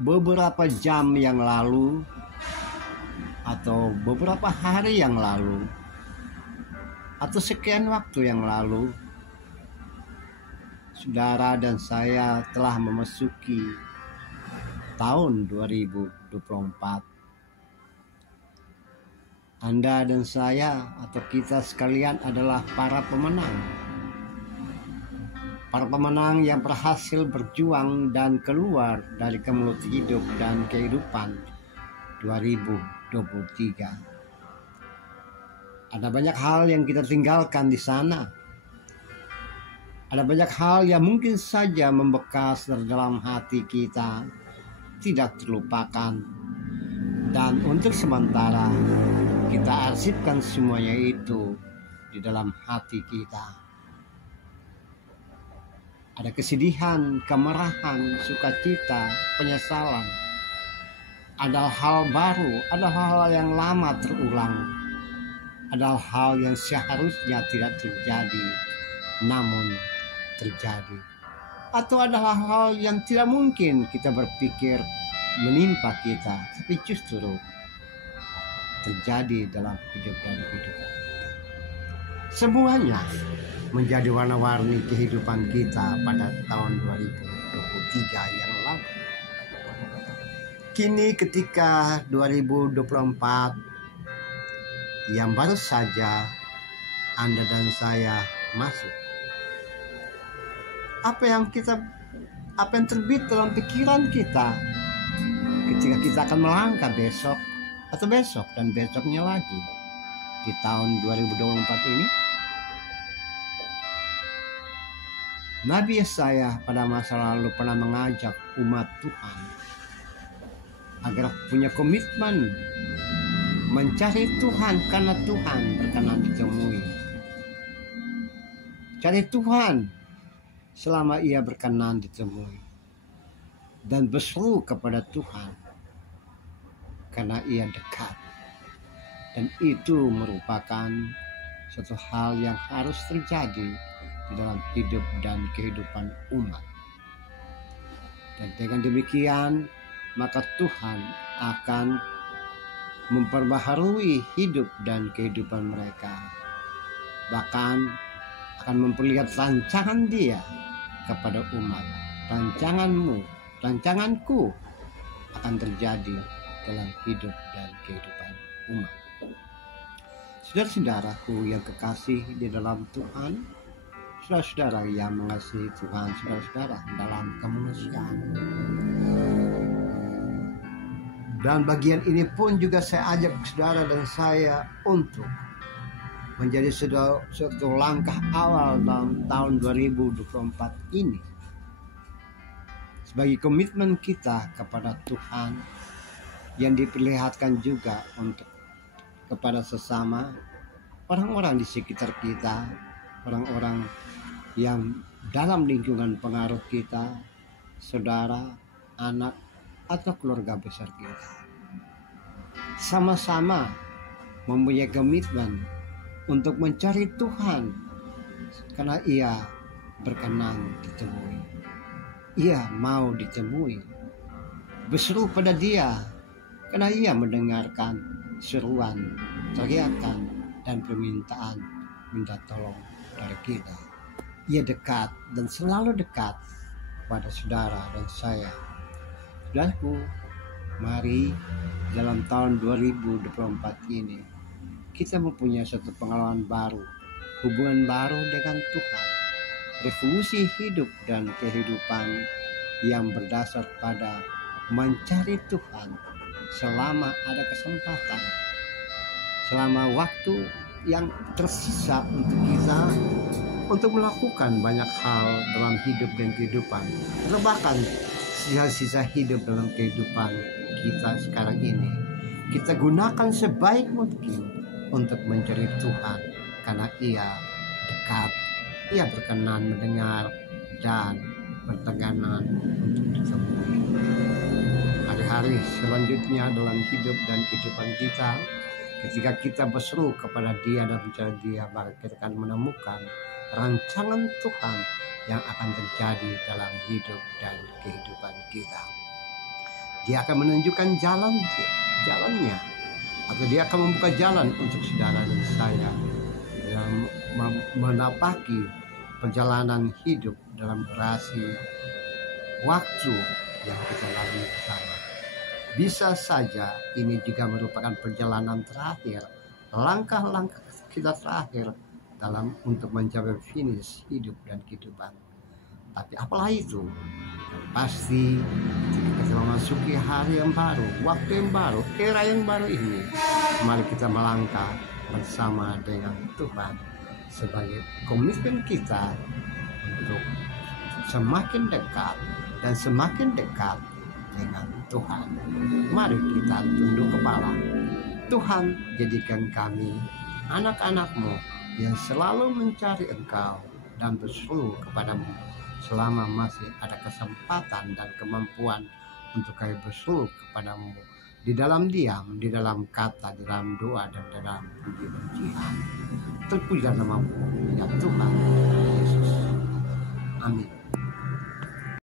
beberapa jam yang lalu atau beberapa hari yang lalu atau sekian waktu yang lalu, saudara dan saya telah memasuki tahun 2024. Anda dan saya atau kita sekalian adalah para pemenang. Para pemenang yang berhasil berjuang dan keluar dari kemelut hidup dan kehidupan 2023. Ada banyak hal yang kita tinggalkan di sana. Ada banyak hal yang mungkin saja membekas dalam hati kita, tidak terlupakan. Dan untuk sementara, kita arsipkan semuanya itu di dalam hati kita. Ada kesedihan, kemarahan, sukacita, penyesalan. Ada hal baru, ada hal yang lama terulang. Ada hal yang seharusnya tidak terjadi, namun terjadi. Atau ada hal yang tidak mungkin kita berpikir menimpa kita, tapi justru terjadi dalam hidup dan kehidupan. Semuanya menjadi warna-warni kehidupan kita pada tahun 2023 yang lalu. Kini ketika 2024 yang baru saja Anda dan saya masuk, apa yang terbit dalam pikiran kita ketika kita akan melangkah besok atau besok dan besoknya lagi di tahun 2024 ini? Nabi Yesaya pada masa lalu pernah mengajak umat Tuhan agar punya komitmen mencari Tuhan karena Tuhan berkenan ditemui. Cari Tuhan selama Ia berkenan ditemui, dan berseru kepada Tuhan karena Ia dekat. Dan itu merupakan suatu hal yang harus terjadi di dalam hidup dan kehidupan umat. Dan dengan demikian, maka Tuhan akan memperbaharui hidup dan kehidupan mereka. Bahkan akan memperlihat rancangan Dia kepada umat. Rancanganmu, rancanganku akan terjadi dalam hidup dan kehidupan umat. Saudara-saudaraku yang kekasih di dalam Tuhan, saudara-saudara yang mengasihi Tuhan, saudara-saudara dalam kemanusiaan. Dan bagian ini pun juga saya ajak saudara dan saya untuk menjadi suatu langkah awal dalam tahun 2024 ini. Sebagai komitmen kita kepada Tuhan yang diperlihatkan juga untuk kepada sesama, orang-orang di sekitar kita, orang-orang yang dalam lingkungan pengaruh kita, saudara, anak, atau keluarga besar kita. Sama-sama mempunyai komitmen untuk mencari Tuhan karena Ia berkenan ditemui. Ia mau ditemui. Berseru pada Dia karena Ia mendengarkan seruan, teriakan, dan permintaan minta tolong dari kita. Ia dekat dan selalu dekat pada saudara dan saya. Saudaraku, mari dalam tahun 2024 ini kita mempunyai suatu pengalaman baru, hubungan baru dengan Tuhan, revolusi hidup dan kehidupan yang berdasar pada mencari Tuhan selama ada kesempatan, selama waktu yang tersisa untuk kita untuk melakukan banyak hal dalam hidup dan kehidupan, atau bahkan sisa-sisa hidup dalam kehidupan kita sekarang ini. Kita gunakan sebaik mungkin untuk mencari Tuhan karena Ia dekat, Ia berkenan mendengar dan berkenan untuk ditemui. Hari-hari selanjutnya dalam hidup dan kehidupan kita, ketika kita berseru kepada Dia dan mencari Dia, maka kita akan menemukan rancangan Tuhan yang akan terjadi dalam hidup dan kehidupan kita. Dia akan menunjukkan jalannya, atau dia akan membuka jalan untuk saudara dan saya dalam menapaki perjalanan hidup dalam durasi waktu yang kita lalui bersama. Bisa saja ini juga merupakan perjalanan terakhir, langkah-langkah kita terakhir dalam untuk mencapai finish hidup dan kehidupan. Tapi apalah itu, pasti kita memasuki hari yang baru, waktu yang baru, era yang baru ini. Mari kita melangkah bersama dengan Tuhan sebagai komitmen kita untuk semakin dekat dan semakin dekat dengan Tuhan. Mari kita tunduk kepala. Tuhan, jadikan kami anak-anak-Mu yang selalu mencari Engkau dan berseru kepadamu selama masih ada kesempatan dan kemampuan untuk kami berseru kepadamu di dalam diam, di dalam kata, di dalam doa, dan dalam puji-pujian. Terpujilah namamu ya Tuhan.